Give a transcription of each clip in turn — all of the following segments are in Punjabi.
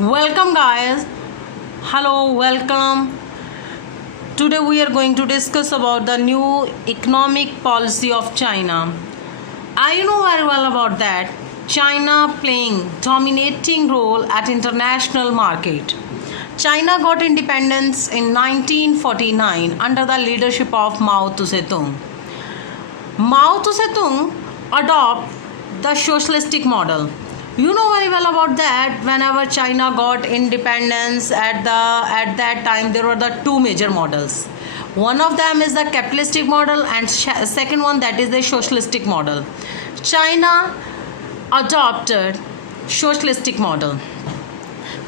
Welcome, guys. Hello, welcome. Today we are going to discuss about the new economic policy of China. I know very well about that. China playing dominating role at international market. China got independence in 1949 under the leadership of Mao Zedong. Mao Zedong adopt the socialistic model. You know very well about that. Whenever China got independence at that time, there were the two major models. One of them is the capitalistic model, and second one, that is the socialistic model. China adopted socialistic model,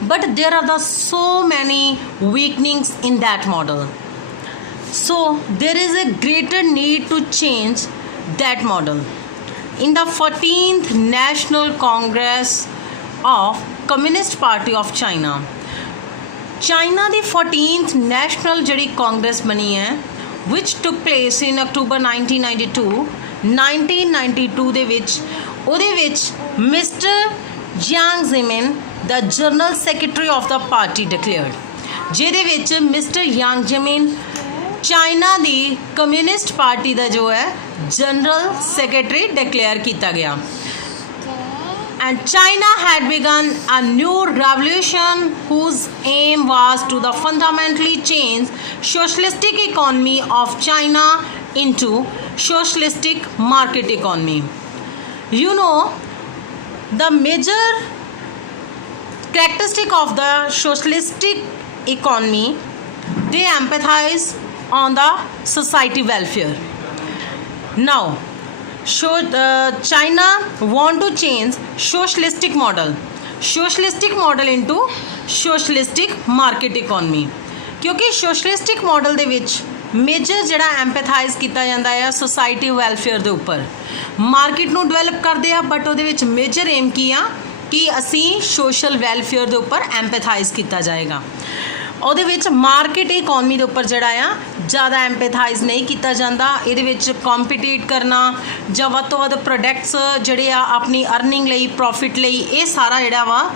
but there are the so many weakenings in that model. So there is a greater need to change that model. In the 14th National Congress of Communist Party of China, China the 14th National ਜਿਹੜੀ Congress ਬਣੀ ਹੈ, which took place in October 1992 ਦੇ ਵਿੱਚ ਉਹਦੇ ਵਿੱਚ Mr. Jiang Zemin the General Secretary of the party declared, ਜਿਹਦੇ ਵਿੱਚ Mr. Jiang Zemin ਚਾਈਨਾ ਦੀ ਕਮਿਊਨਿਸਟ ਪਾਰਟੀ ਦਾ ਜੋ ਹੈ ਜਨਰਲ ਸੈਕਟਰੀ ਡਿਕਲੇਅਰ ਕੀਤਾ ਗਿਆ। And China had begun a new revolution whose aim was to the fundamentally change socialistic economy of China into socialistic market economy. You know, the major characteristic of the socialistic economy, they empathize on the society welfare. Now China want to change socialistic model into socialistic market economy, क्योंकि socialistic model ਦੇ ਵਿੱਚ ਮੇਜਰ ਜਿਹੜਾ ਐਮਪੈਥਾਈਜ਼ ਕੀਤਾ ਜਾਂਦਾ ਹੈ ਸੋਸਾਇਟੀ ਵੈਲਫੇਅਰ ਦੇ ਉੱਪਰ, ਮਾਰਕੀਟ ਨੂੰ ਡਿਵੈਲਪ ਕਰਦੇ ਆ, ਬਟ ਉਹਦੇ ਵਿੱਚ ਮੇਜਰ ਏਮ ਕੀ ਆ ਕਿ ਅਸੀਂ ਸੋਸ਼ਲ ਵੈਲਫੇਅਰ ਦੇ ਉੱਪਰ ਐਮਪੈਥਾਈਜ਼ ਕੀਤਾ ਜਾਏਗਾ। ਉਹਦੇ ਵਿੱਚ ਮਾਰਕੀਟ ਇਕਨੋਮੀ ਦੇ ਉੱਪਰ ਜਿਹੜਾ ਆ ਜ਼ਿਆਦਾ ਐਮਪੈਥਾਈਜ਼ ਨਹੀਂ ਕੀਤਾ ਜਾਂਦਾ। ਇਹਦੇ ਵਿੱਚ ਕੰਪੀਟੀਟ ਕਰਨਾ ਜਾਂ ਵੱਧ ਤੋਂ ਵੱਧ ਪ੍ਰੋਡਕਟਸ ਜਿਹੜੇ ਆ ਆਪਣੀ ਅਰਨਿੰਗ ਲਈ, ਪ੍ਰੋਫਿਟ ਲਈ, ਇਹ ਸਾਰਾ ਜਿਹੜਾ ਵਾ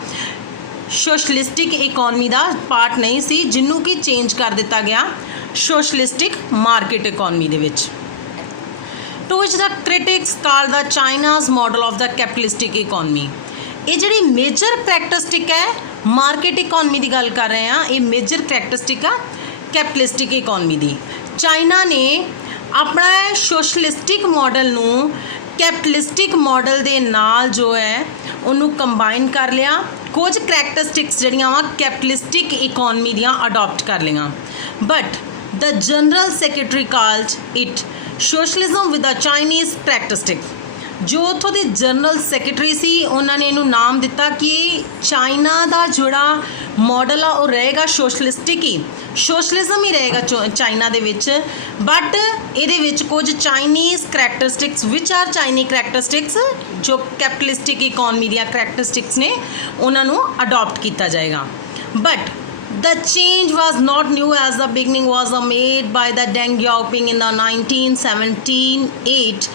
ਸੋਸ਼ਲਿਸਟਿਕ ਇਕਨੋਮੀ ਦਾ ਪਾਰਟ ਨਹੀਂ ਸੀ, ਜਿਹਨੂੰ ਕਿ ਚੇਂਜ ਕਰ ਦਿੱਤਾ ਗਿਆ ਸੋਸ਼ਲਿਸਟਿਕ ਮਾਰਕੀਟ ਇਕਨੋਮੀ ਦੇ ਵਿੱਚ। To which the critics call the China's model of the capitalistic economy. ਇਹ ਜਿਹੜੀ ਮੇਜਰ ਕਰੈਕਟਰਿਸਟਿਕ ਹੈ ਮਾਰਕੀਟ ਇਕਨੋਮੀ ਦੀ ਗੱਲ ਕਰ ਰਹੇ ਹਾਂ, ਇਹ ਮੇਜਰ ਕਰੈਕਟਰਿਸਟਿਕ ਆ ਕੈਪੀਟਲਿਸਟਿਕ ਇਕਨੋਮੀ ਦੀ। ਚਾਈਨਾ ਨੇ ਆਪਣਾ ਸੋਸ਼ਲਿਸਟਿਕ ਮਾਡਲ ਨੂੰ ਕੈਪੀਟਲਿਸਟਿਕ ਮਾਡਲ ਦੇ ਨਾਲ ਜੋ ਹੈ ਉਹਨੂੰ ਕੰਬਾਈਨ ਕਰ ਲਿਆ, ਕੁਝ ਕਰੈਕਟਰਿਸਟਿਕਸ ਜਿਹੜੀਆਂ ਵਾ ਕੈਪੀਟਲਿਸਟਿਕ ਇਕਨੋਮੀ ਦੀਆਂ ਅਡੋਪਟ ਕਰ ਲਈਆਂ। But the general secretary called it socialism with a Chinese characteristic. ਜੋ ਉੱਥੋਂ ਦੇ ਜਨਰਲ ਸੈਕਟਰੀ ਸੀ ਉਹਨਾਂ ਨੇ ਇਹਨੂੰ ਨਾਮ ਦਿੱਤਾ ਕਿ ਚਾਈਨਾ ਦਾ ਜਿਹੜਾ ਮਾਡਲ ਆ ਉਹ ਰਹੇਗਾ ਸੋਸ਼ਲਿਸਟਿਕ ਹੀ, ਸੋਸ਼ਲਿਜ਼ਮ ਹੀ ਰਹੇਗਾ ਚਾਈਨਾ ਦੇ ਵਿੱਚ, ਬਟ ਇਹਦੇ ਵਿੱਚ ਕੁਝ ਚਾਈਨੀਜ਼ ਕਰੈਕਟਰਿਸਟਿਕਸ ਵਿਚ ਆਰ ਚਾਈਨੀ ਕਰੈਕਟਰਿਸਟਿਕਸ ਜੋ ਕੈਪੀਟਲਿਸਟਿਕ ਇਕਨੋਮੀ ਦੀਆਂ ਕਰੈਕਟਰਿਸਟਿਕਸ ਨੇ ਉਹਨਾਂ ਨੂੰ ਅਡੋਪਟ ਕੀਤਾ ਜਾਏਗਾ। But the change was not new, as the beginning was made by the Deng Xiaoping in the 1978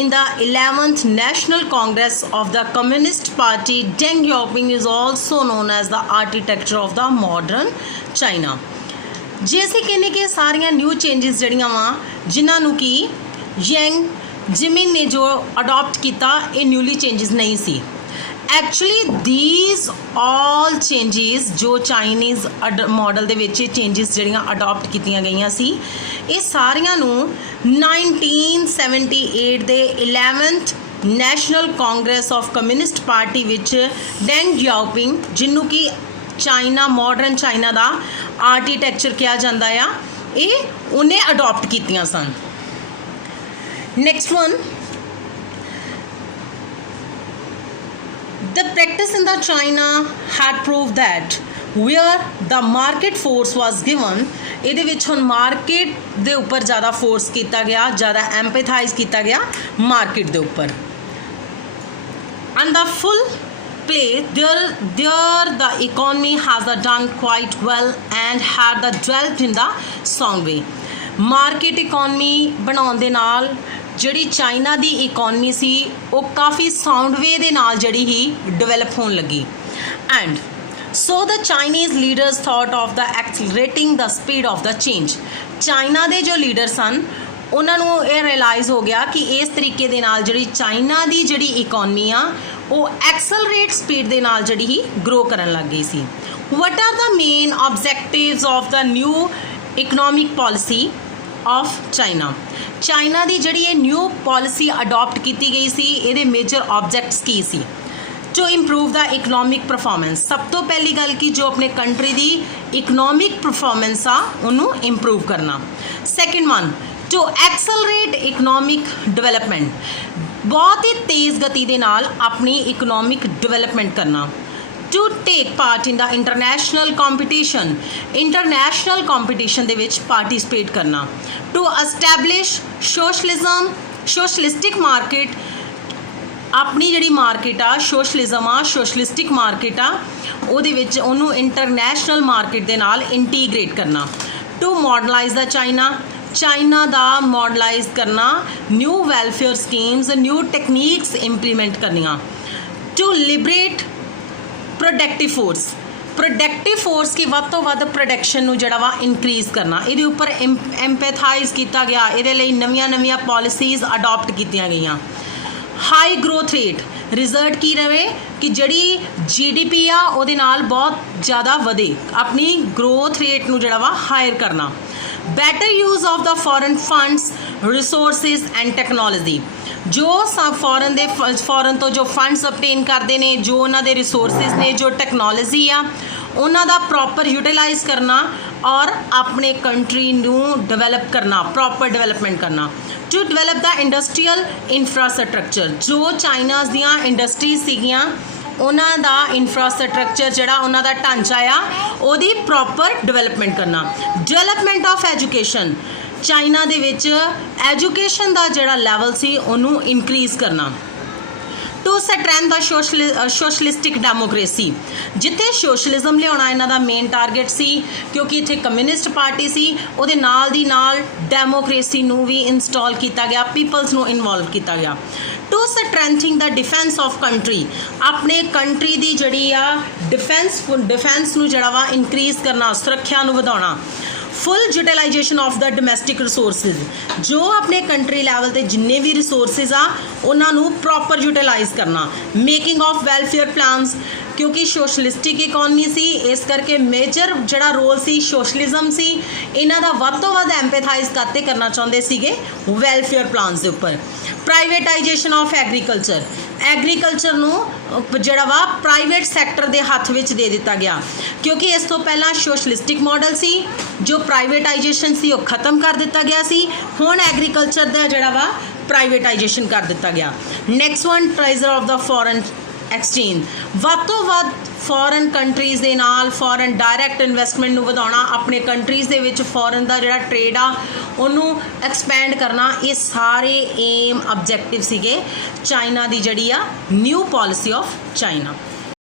in the 11th National Congress of the Communist Party. Deng Xiaoping is also known as the architecture of the modern China. ਜੇ ਅਸੀਂ ਕਹਿੰਦੇ ਕਿ ਸਾਰੀਆਂ ਨਿਊ ਚੇਂਜਸ ਜਿਹੜੀਆਂ ਵਾ ਜਿਨ੍ਹਾਂ ਨੂੰ ਕਿ ਯੰਗ ਜਿਮਿਨ ਨੇ ਜੋ ਅਡੋਪਟ ਕੀਤਾ, ਇਹ ਨਿਊਲੀ ਚੇਂਜਸ ਨਹੀਂ ਸੀ। ਐਕਚੁਅਲੀ ਥੀਸ ਆਲ ਚੇਂਜਿਸ ਜੋ ਚਾਈਨੀਜ਼ ਮਾਡਲ ਦੇ ਵਿੱਚ ਚੇਂਜਿਸ ਜਿਹੜੀਆਂ ਅਡੋਪਟ ਕੀਤੀਆਂ ਗਈਆਂ ਸੀ, ਇਹ ਸਾਰੀਆਂ ਨੂੰ 1978 ਦੇ 11th National Congress of Communist Party ਵਿੱਚ ਡੈਂਗ ਜਿਆਓਪਿੰਗ, ਜਿਹਨੂੰ ਕਿ ਚਾਈਨਾ ਮਾਡਰਨ ਚਾਈਨਾ ਦਾ ਆਰਕੀਟੈਕਚਰ ਕਿਹਾ ਜਾਂਦਾ ਆ, ਇਹ ਉਹਨੇ ਅਡੋਪਟ ਕੀਤੀਆਂ ਸਨ। Next one, the practice in the China had proved that where the market force was given, ਇਹਦੇ ਵਿੱਚ ਹੁਣ ਮਾਰਕੀਟ ਦੇ ਉੱਪਰ ਜ਼ਿਆਦਾ ਫੋਰਸ ਕੀਤਾ ਗਿਆ, ਜ਼ਿਆਦਾ ਐਮਪੈਥਾਈਜ਼ ਕੀਤਾ ਗਿਆ ਮਾਰਕੀਟ ਦੇ ਉੱਪਰ। and the full play there the economy has done quite well and had the developed in the strong way। Market economy ਬਣਾਉਣ ਦੇ ਨਾਲ ਜਿਹੜੀ ਚਾਈਨਾ ਦੀ ਇਕਨੋਮੀ ਸੀ ਉਹ ਕਾਫੀ ਸਾਊਂਡ ਵੇ ਦੇ ਨਾਲ ਜਿਹੜੀ ਹੀ ਡਿਵੈਲਪ ਹੋਣ ਲੱਗੀ। And So the Chinese leaders thought of the accelerating the speed of the change. China ਦੇ ਜੋ ਲੀਡਰ ਸਨ ਉਹਨਾਂ ਨੂੰ ਇਹ ਰਿਅਲਾਈਜ਼ ਹੋ ਗਿਆ ਕਿ ਇਸ ਤਰੀਕੇ ਦੇ ਨਾਲ ਜਿਹੜੀ ਚਾਈਨਾ ਦੀ ਜਿਹੜੀ ਇਕਨੋਮੀ ਆ ਉਹ ਐਕਸਲਰੇਟ ਸਪੀਡ ਦੇ ਨਾਲ ਜਿਹੜੀ ਹੀ ਗਰੋ ਕਰਨ ਲੱਗ ਗਈ ਸੀ। What are the main objectives of the new economic policy of China? China ਦੀ ਜਿਹੜੀ ਇਹ ਨਿਊ ਪਾਲਿਸੀ ਅਡਾਪਟ ਕੀਤੀ ਗਈ ਸੀ ਇਹਦੇ ਮੇਜਰ ਆਬਜੈਕਟਸ ਕੀ ਸੀ? To improve the economic performance. ਸਭ ਤੋਂ ਪਹਿਲੀ ਗੱਲ ਕਿ ਜੋ ਆਪਣੇ ਕੰਟਰੀ ਦੀ ਇਕਨੋਮਿਕ ਪਰਫਾਰਮੈਂਸ ਆ ਉਹਨੂੰ ਇੰਪਰੂਵ ਕਰਨਾ। Second one, to accelerate economic development, ਬਹੁਤ ਹੀ ਤੇਜ਼ ਗਤੀ ਦੇ ਨਾਲ ਆਪਣੀ ਇਕਨੋਮਿਕ ਡਿਵੈਲਪਮੈਂਟ ਕਰਨਾ। To take part in the international competition ਦੇ ਵਿੱਚ ਪਾਰਟੀਸਪੇਟ ਕਰਨਾ। ਟੂ ਐਸਟੈਬਲਿਸ਼ ਸੋਸ਼ਲਿਸਟਿਕ ਮਾਰਕੀਟ, ਆਪਣੀ ਜਿਹੜੀ ਮਾਰਕੀਟ ਆ ਸੋਸ਼ਲਿਸਟਿਕ ਮਾਰਕੀਟ ਆ ਉਹਦੇ ਵਿੱਚ ਉਹਨੂੰ ਇੰਟਰਨੈਸ਼ਨਲ ਮਾਰਕੀਟ ਦੇ ਨਾਲ ਇੰਟੀਗ੍ਰੇਟ ਕਰਨਾ। ਟੂ ਮੋਡਲਾਈਜ਼ ਦਾ ਚਾਈਨਾ ਦਾ ਮੋਡਲਾਈਜ਼ ਕਰਨਾ, new welfare schemes, new techniques implement ਕਰਨੀਆਂ। ਟੂ ਲਿਬਰੇਟ ਪ੍ਰੋਡਕਟਿਵ ਫੋਰਸ ਕੀ ਵੱਧ ਤੋਂ ਵੱਧ ਪ੍ਰੋਡਕਸ਼ਨ ਨੂੰ ਜਿਹੜਾ ਵਾ ਇਨਕਰੀਜ਼ ਕਰਨਾ, ਇਹਦੇ ਉੱਪਰ ਐਮਪੈਥਾਈਜ਼ ਕੀਤਾ ਗਿਆ, ਇਹਦੇ ਲਈ ਨਵੀਆਂ ਪਾਲਿਸੀਜ਼ ਅਡਾਪਟ ਕੀਤੀਆਂ ਗਈਆਂ। ਹਾਈ ਗਰੋਥ ਰੇਟ, ਰਿਜ਼ਲਟ ਕੀ ਰਵੇ ਕਿ ਜਿਹੜੀ GDP ਆ ਉਹਦੇ ਨਾਲ ਬਹੁਤ ਜ਼ਿਆਦਾ ਵਧੇ, ਆਪਣੀ ਗਰੋਥ ਰੇਟ ਨੂੰ ਜਿਹੜਾ ਵਾ ਹਾਇਰ ਕਰਨਾ। Better use of the foreign funds, resources and technology, ਜੋ ਫੋਰਨ ਤੋਂ ਜੋ ਫੰਡਸ ਅਬਟੇਨ ਕਰਦੇ ਨੇ, ਜੋ ਉਹਨਾਂ ਦੇ ਰਿਸੋਰਸਿਸ ਨੇ, ਜੋ ਟੈਕਨੋਲੋਜੀ ਆ ਉਹਨਾਂ ਦਾ ਪ੍ਰੋਪਰ ਯੂਟੀਲਾਈਜ਼ ਕਰਨਾ ਔਰ ਆਪਣੇ ਕੰਟਰੀ ਨੂੰ ਡਿਵੈਲਪ ਕਰਨਾ, ਪ੍ਰੋਪਰ ਡਿਵੈਲਪਮੈਂਟ ਕਰਨਾ। To develop the industrial infrastructure, ਜੋ ਚਾਈਨਾਜ਼ ਦੀਆਂ ਇੰਡਸਟਰੀਜ਼ ਸੀਗੀਆਂ ਉਹਨਾਂ ਦਾ ਇਨਫਰਾਸਟਰਕਚਰ ਜਿਹੜਾ ਉਹਨਾਂ ਦਾ ਢਾਂਚਾ ਆ ਉਹਦੀ ਪ੍ਰੋਪਰ ਡਿਵੈਲਪਮੈਂਟ ਕਰਨਾ। ਡਿਵੈਲਪਮੈਂਟ ਆਫ ਐਜੂਕੇਸ਼ਨ, ਚਾਈਨਾ ਦੇ ਵਿੱਚ ਐਜੂਕੇਸ਼ਨ ਦਾ ਜਿਹੜਾ ਲੈਵਲ ਸੀ ਉਹਨੂੰ ਇਨਕਰੀਜ਼ ਕਰਨਾ। ਟੂ ਸਟਰੈਂਥ ਦਾ ਸੋਸ਼ਲਿਸਟਿਕ ਡੈਮੋਕ੍ਰੇਸੀ, ਜਿੱਥੇ ਸੋਸ਼ਲਿਜ਼ਮ ਲਿਆਉਣਾ ਇਹਨਾਂ ਦਾ ਮੇਨ ਟਾਰਗੇਟ ਸੀ ਕਿਉਂਕਿ ਇੱਥੇ ਕਮਿਊਨਿਸਟ ਪਾਰਟੀ ਸੀ, ਉਹਦੇ ਨਾਲ ਦੀ ਨਾਲ ਡੈਮੋਕ੍ਰੇਸੀ ਨੂੰ ਵੀ ਇੰਸਟਾਲ ਕੀਤਾ ਗਿਆ, ਪੀਪਲਸ ਨੂੰ ਇਨਵੋਲਵ ਕੀਤਾ ਗਿਆ। To strengthening the defence of country, ਆਪਣੇ ਕੰਟਰੀ ਦੀ ਜਿਹੜੀ ਆ ਡਿਫੈਂਸ ਨੂੰ ਜਿਹੜਾ ਵਾ ਇਨਕਰੀਜ਼ ਕਰਨਾ, ਸੁਰੱਖਿਆ ਨੂੰ ਵਧਾਉਣਾ। Full utilisation of the domestic resources, ਜੋ ਆਪਣੇ ਕੰਟਰੀ ਲੈਵਲ 'ਤੇ ਜਿੰਨੇ ਵੀ ਰਿਸੋਰਸਿਸ ਆ ਉਹਨਾਂ ਨੂੰ ਪ੍ਰੋਪਰ ਯੂਟੀਲਾਈਜ਼ ਕਰਨਾ। ਮੇਕਿੰਗ ਆਫ ਵੈਲਫੇਅਰ ਪਲਾਨਸ, ਕਿਉਂਕਿ ਸੋਸ਼ਲਿਸਟਿਕ ਇਕਨੋਮੀ ਸੀ ਇਸ ਕਰਕੇ ਮੇਜਰ ਜਿਹੜਾ ਰੋਲ ਸੀ ਸੋਸ਼ਲਿਜ਼ਮ ਸੀ, ਇਹਨਾਂ ਦਾ ਵੱਧ ਤੋਂ ਵੱਧ ਐਮਪੈਥਾਈਜ਼ ਕਰਨਾ ਚਾਹੁੰਦੇ ਸੀਗੇ ਵੈਲਫੇਅਰ ਪਲਾਨਸ ਦੇ ਉੱਪਰ। ਪ੍ਰਾਈਵੇਟਾਈਜੇਸ਼ਨ ਆਫ ਐਗਰੀਕਲਚਰ ਨੂੰ ਜਿਹੜਾ ਵਾ ਪ੍ਰਾਈਵੇਟ ਸੈਕਟਰ ਦੇ ਹੱਥ ਵਿੱਚ ਦੇ ਦਿੱਤਾ ਗਿਆ ਕਿਉਂਕਿ ਇਸ ਤੋਂ ਪਹਿਲਾਂ ਸੋਸ਼ਲਿਸਟਿਕ ਮਾਡਲ ਸੀ, ਜੋ ਪ੍ਰਾਈਵੇਟਾਈਜੇਸ਼ਨ ਸੀ ਉਹ ਖਤਮ ਕਰ ਦਿੱਤਾ ਗਿਆ ਸੀ, ਹੁਣ ਐਗਰੀਕਲਚਰ ਦਾ ਜਿਹੜਾ ਵਾ ਪ੍ਰਾਈਵੇਟਾਈਜੇਸ਼ਨ ਕਰ ਦਿੱਤਾ ਗਿਆ। Next one, prizer of the foreign exchange, ਵੱਧ ਤੋਂ ਵੱਧ ਫੋਰਨ ਕੰਟਰੀਜ਼ ਦੇ ਨਾਲ ਫੋਰਨ ਡਾਇਰੈਕਟ ਇਨਵੈਸਟਮੈਂਟ ਨੂੰ ਵਧਾਉਣਾ, ਆਪਣੇ ਕੰਟਰੀਜ਼ ਦੇ ਵਿੱਚ ਫੋਰਨ ਦਾ ਜਿਹੜਾ ਟ੍ਰੇਡ ਆ ਉਹਨੂੰ ਐਕਸਪੈਂਡ ਕਰਨਾ, ਇਹ ਸਾਰੇ ਏਮ ਆਬਜੈਕਟਿਵ ਸੀਗੇ ਚਾਈਨਾ ਦੀ ਜਿਹੜੀ ਆ ਨਿਊ ਪਾਲਿਸੀ ਆਫ ਚਾਈਨਾ।